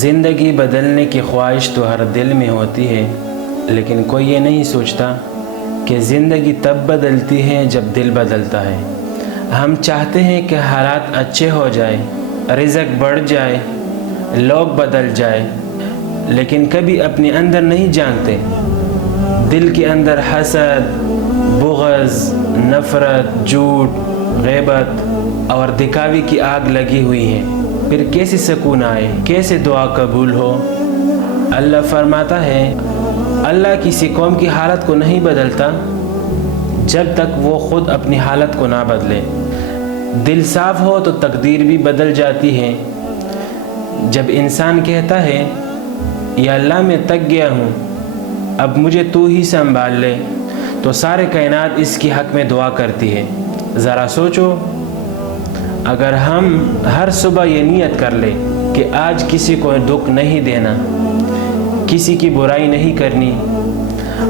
زندگی بدلنے کی خواہش تو ہر دل میں ہوتی ہے، لیکن کوئی یہ نہیں سوچتا کہ زندگی تب بدلتی ہے جب دل بدلتا ہے۔ ہم چاہتے ہیں کہ حالات اچھے ہو جائے، رزق بڑھ جائے، لوگ بدل جائے، لیکن کبھی اپنے اندر نہیں جانتے دل کے اندر حسد، بغض، نفرت، جھوٹ، غیبت اور دکھاوے کی آگ لگی ہوئی ہے۔ پھر کیسے سکون آئے، کیسے دعا قبول ہو؟ اللہ فرماتا ہے، اللہ کسی قوم کی حالت کو نہیں بدلتا جب تک وہ خود اپنی حالت کو نہ بدلے۔ دل صاف ہو تو تقدیر بھی بدل جاتی ہے۔ جب انسان کہتا ہے یا اللہ میں تک گیا ہوں، اب مجھے تو ہی سنبھال لے، تو سارے کائنات اس کی حق میں دعا کرتی ہے۔ ذرا سوچو، اگر ہم ہر صبح یہ نیت کر لیں کہ آج کسی کو دکھ نہیں دینا، کسی کی برائی نہیں کرنی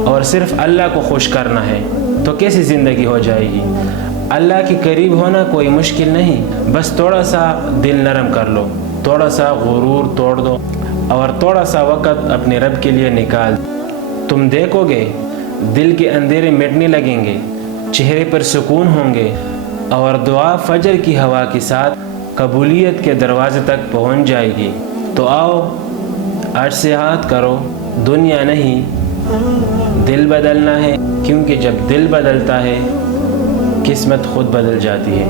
اور صرف اللہ کو خوش کرنا ہے، تو کیسی زندگی ہو جائے گی۔ اللہ کے قریب ہونا کوئی مشکل نہیں، بس تھوڑا سا دل نرم کر لو، تھوڑا سا غرور توڑ دو اور تھوڑا سا وقت اپنے رب کے لیے نکال۔ تم دیکھو گے دل کے اندھیرے مٹنے لگیں گے، چہرے پر سکون ہوں گے اور دعا فجر کی ہوا کے ساتھ قبولیت کے دروازے تک پہنچ جائے گی۔ تو آؤ آج سے عہد کرو، دنیا نہیں دل بدلنا ہے، کیونکہ جب دل بدلتا ہے قسمت خود بدل جاتی ہے۔